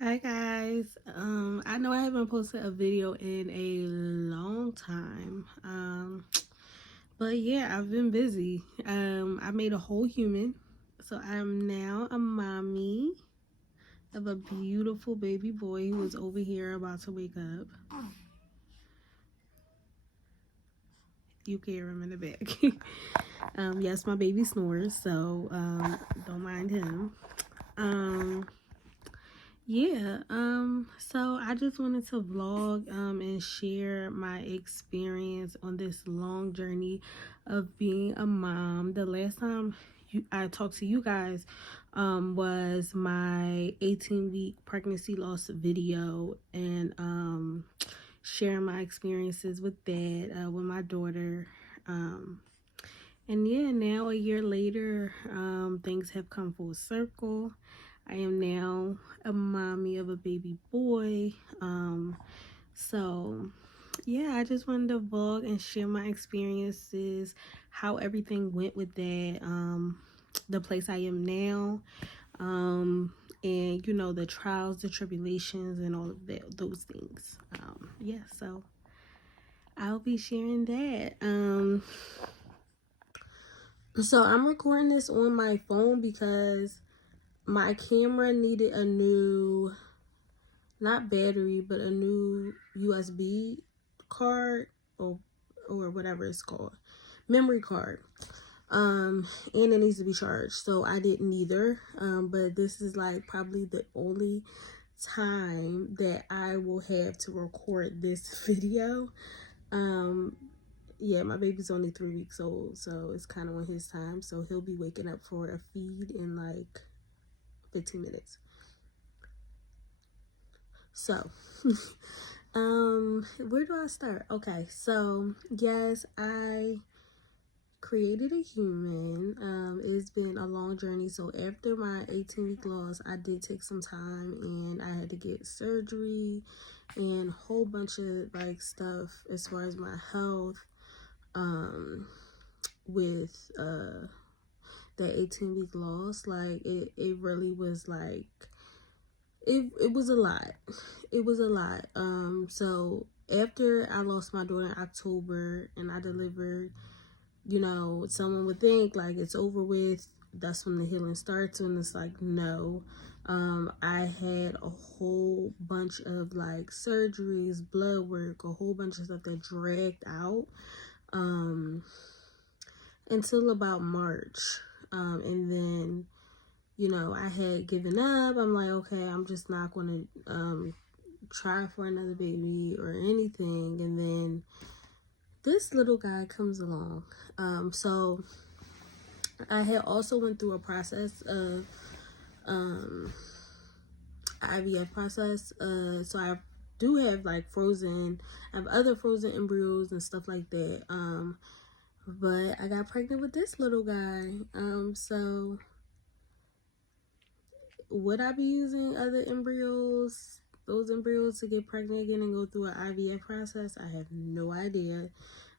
Hi guys. I know I haven't posted a video in a long time. But yeah, I've been busy. I made a whole human. So I'm now a mommy of a beautiful baby boy who is over here about to wake up. You can hear him in the back. Yes, my baby snores, so don't mind him. Yeah, so I just wanted to vlog and share my experience on this long journey of being a mom. The last time I talked to you guys was my 18-week pregnancy loss video, and sharing my experiences with that with my daughter. And yeah, now a year later, things have come full circle. I am now a mommy of a baby boy. So yeah, I just wanted to vlog and share my experiences, how everything went with that, the place I am now, and you know, the trials, the tribulations, and all of that, those things. Yeah, so I'll be sharing that. So I'm recording this on my phone because my camera needed a new, not battery, but a new USB card, or whatever it's called, memory card. And it needs to be charged. So I didn't either. But this is like probably the only time that I will have to record this video. Yeah, my baby's only 3 weeks old, so it's kind of on his time. So he'll be waking up for a feed in like 15 minutes. So, where do I start? Okay, so yes, I created a human. It's been a long journey. So after my 18-week loss, I did take some time and I had to get surgery and a whole bunch of like stuff as far as my health. With that 18-week loss, like it really was like it was a lot. It was a lot. So after I lost my daughter in October and I delivered, you know, someone would think like it's over with. That's when the healing starts, and it's like no. I had a whole bunch of like surgeries, blood work, a whole bunch of stuff that dragged out until about March. And then, you know, I had given up. I'm like, okay, I'm just not going to try for another baby or anything. And then this little guy comes along. So I had also went through a process of IVF process. So I do have like frozen, I have other frozen embryos and stuff like that. But I got pregnant with this little guy. So would I be using other embryos, those embryos, to get pregnant again and go through an IVF process? I have no idea.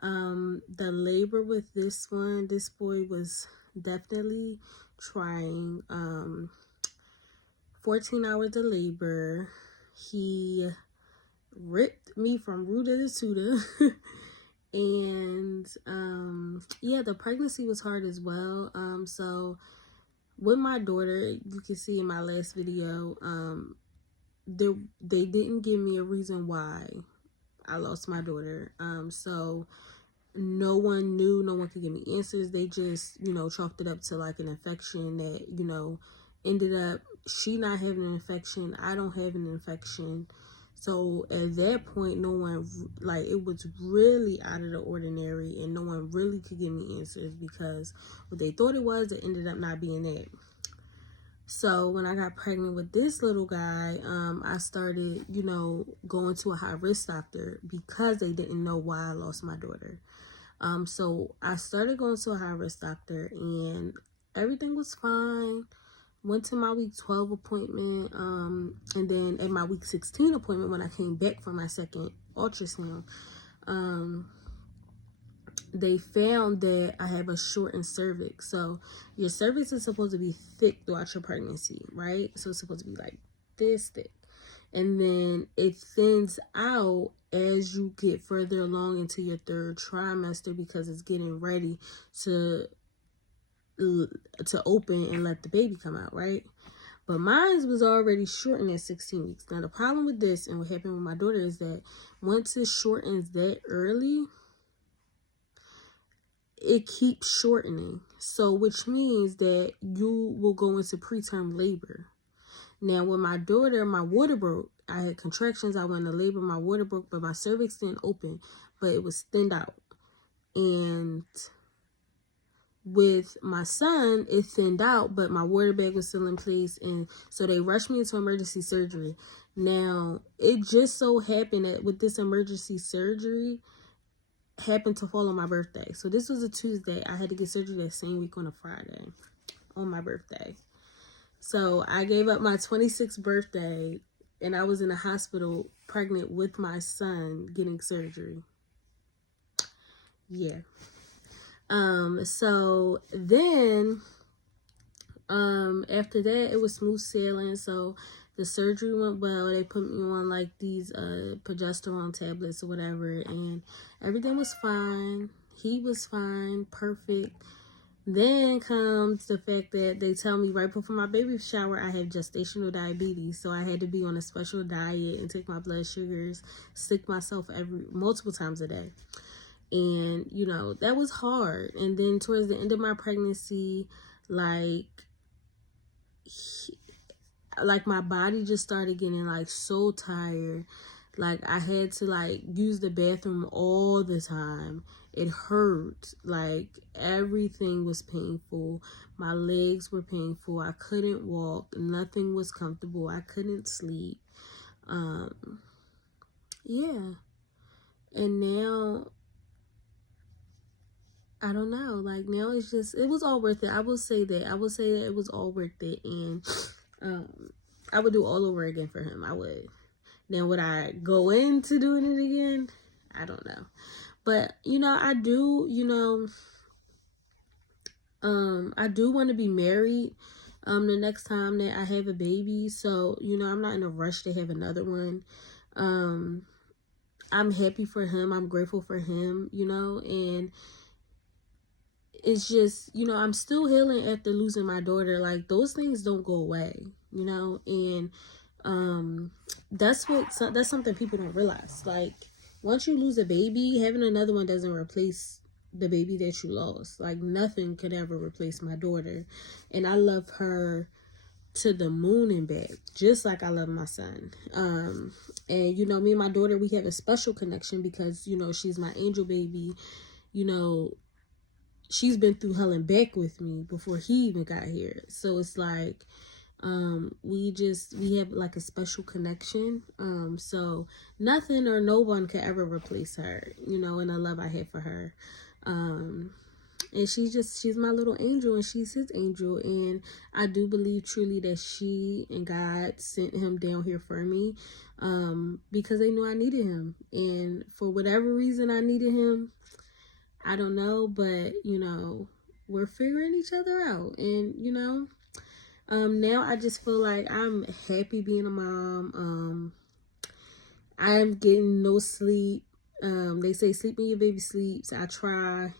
The labor with this boy was definitely trying. 14 hours of labor. He ripped me from rooter to tutor. And yeah, the pregnancy was hard as well. So with my daughter, you can see in my last video, they didn't give me a reason why I lost my daughter. So no one knew, no one could give me answers. They just, you know, chalked it up to like an infection that, you know, ended up she not having an infection, I don't have an infection. So at that point, no one, like, it was really out of the ordinary, and no one really could give me answers because what they thought it was, it ended up not being it. So when I got pregnant with this little guy, I started, you know, going to a high-risk doctor because they didn't know why I lost my daughter. So I started going to a high-risk doctor, and everything was fine. Went to my week 12 appointment, and then at my week 16 appointment, when I came back from my second ultrasound, they found that I have a shortened cervix. So your cervix is supposed to be thick throughout your pregnancy, right? So it's supposed to be like this thick. and then it thins out as you get further along into your third trimester, because it's getting ready to open and let the baby come out, right? But mine was already shortened at 16 weeks. Now the problem with this and what happened with my daughter is that once it shortens that early, it keeps shortening. So which means that you will go into preterm labor. Now with my daughter, my water broke. I had contractions, I went into labor, my water broke, but my cervix didn't open, but it was thinned out. And with my son, it thinned out, but my water bag was still in place, and so they rushed me into emergency surgery. Now, it just so happened that with this emergency surgery happened to fall on my birthday. So this was a Tuesday. I had to get surgery that same week on a Friday on my birthday. So I gave up my 26th birthday, and I was in the hospital pregnant with my son getting surgery. Yeah. So then, after that, it was smooth sailing. So the surgery went well. They put me on like these, progesterone tablets or whatever, and everything was fine. He was fine, perfect. Then comes the fact that they tell me right before my baby shower, I have gestational diabetes. So I had to be on a special diet and take my blood sugars, stick myself multiple times a day. And, you know, that was hard. And then towards the end of my pregnancy, like my body just started getting like so tired. Like I had to like use the bathroom all the time. It hurt. Like everything was painful. My legs were painful. I couldn't walk. Nothing was comfortable. I couldn't sleep. Yeah. And now, I don't know. Like now it's just, it was all worth it. I will say that. I will say that it was all worth it. And I would do all over again for him. I would. Now would I go into doing it again? I don't know. But, you know, I do, you know, I do want to be married the next time that I have a baby. So, you know, I'm not in a rush to have another one. I'm happy for him. I'm grateful for him, you know, and it's just, you know, I'm still healing after losing my daughter. Like those things don't go away, you know, and that's something people don't realize. Like once you lose a baby, having another one doesn't replace the baby that you lost. Like nothing could ever replace my daughter, and I love her to the moon and back, just like I love my son. And you know, me and my daughter, we have a special connection because, you know, she's my angel baby. You know, she's been through hell and back with me before he even got here. So it's like, we have like a special connection. So nothing or no one could ever replace her, you know, and the love I have for her. And she's my little angel, and she's his angel. And I do believe truly that she and God sent him down here for me, because they knew I needed him. And for whatever reason I needed him, I don't know, but, you know, we're figuring each other out. And, you know, now I just feel like I'm happy being a mom. I'm getting no sleep. They say sleep when your baby sleeps. I try,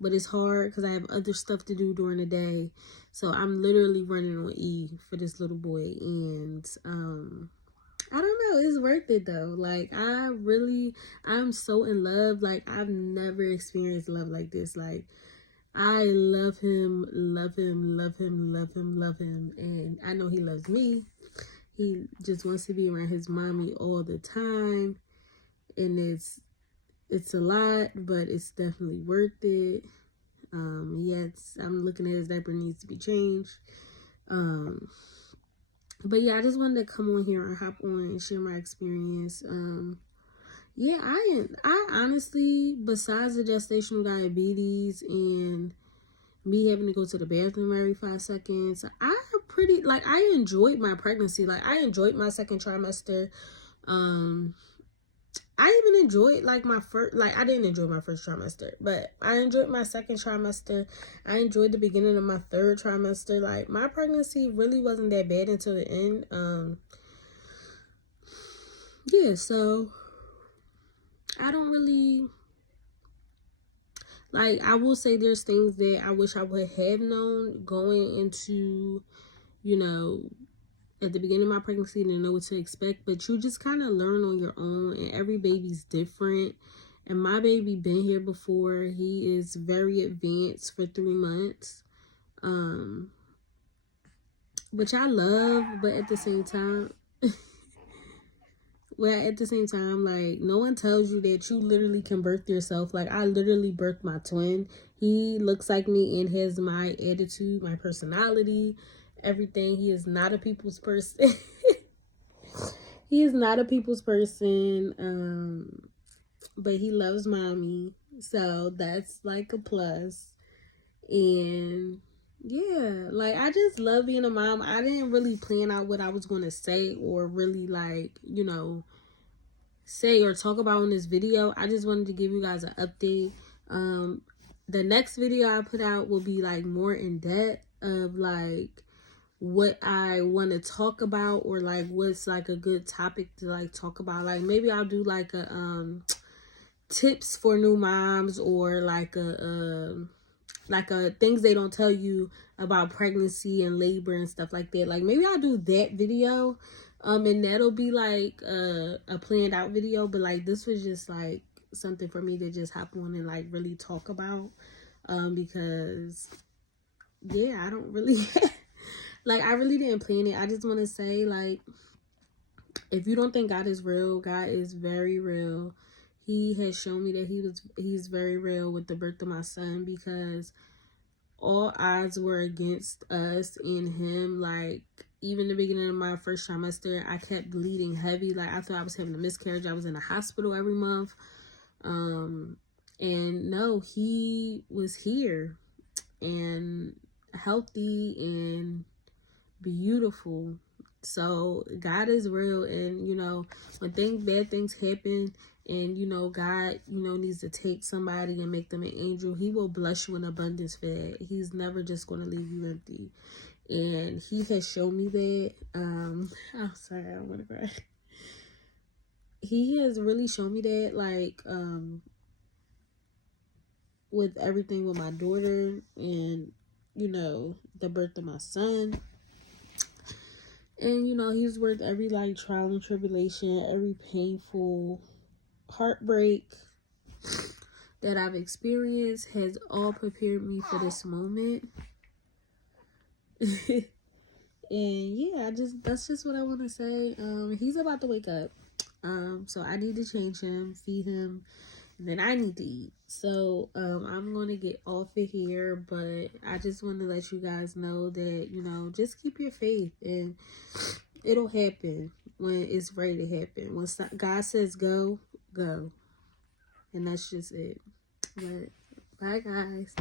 but it's hard because I have other stuff to do during the day. So I'm literally running on E for this little boy. And, I don't know. It's worth it though. Like I'm so in love. Like I've never experienced love like this. Like I love him, love him, love him, love him, love him. And I know he loves me. He just wants to be around his mommy all the time. And it's a lot, but it's definitely worth it. Yes, I'm looking at his diaper needs to be changed. But yeah, I just wanted to come on here and hop on and share my experience. Yeah, I honestly, besides the gestational diabetes and me having to go to the bathroom every 5 seconds, I enjoyed my pregnancy. Like I enjoyed my second trimester. I even enjoyed like my first, like I didn't enjoy my first trimester, but I enjoyed my second trimester. I enjoyed the beginning of my third trimester. Like my pregnancy really wasn't that bad until the end. yeah, so I don't really, like, I will say there's things that I wish I would have known going into, you know, at the beginning of my pregnancy, to know what to expect, but you just kind of learn on your own, and every baby's different. And my baby been here before. He is very advanced for 3 months, um which I love, but at the same time, like, no one tells you that you literally can birth yourself. Like, I literally birthed my twin. He looks like me and has my attitude, my personality, everything. He is not a people's person. He is not a people's person, but he loves mommy, so that's like a plus. And yeah, like, I just love being a mom. I didn't really plan out what I was going to say, or really, like, say or talk about in this video. I just wanted to give you guys an update. The next video I put out will be like more in depth of like what I want to talk about, or like what's like a good topic to like talk about. Like, maybe I'll do like a tips for new moms, or like a things they don't tell you about pregnancy and labor and stuff like that. Like, maybe I'll do that video, and that'll be like a planned out video. But like, this was just like something for me to just hop on and like really talk about, because yeah, I don't really like, I really didn't plan it. I just want to say, like, if you don't think God is real, God is very real. He has shown me that he's very real with the birth of my son, because all odds were against us and him. Like, even the beginning of my first trimester, I kept bleeding heavy. Like, I thought I was having a miscarriage. I was in the hospital every month. And no, he was here and healthy and beautiful. So God is real. And when bad things happen, and God needs to take somebody and make them an angel, he will bless you in abundance for that. He's never just going to leave you empty, and he has shown me that. I'm sorry, I want to cry. He has really shown me that, like, with everything with my daughter, and the birth of my son. And he's worth every like trial and tribulation, every painful heartbreak that I've experienced has all prepared me for this moment. And yeah, that's just what I want to say. He's about to wake up. So I need to change him, feed him, and then I need to eat. So I'm gonna get off of here, but I just want to let you guys know that just keep your faith, and it'll happen when it's ready to happen. When God says go, go. And that's just it. But bye, guys.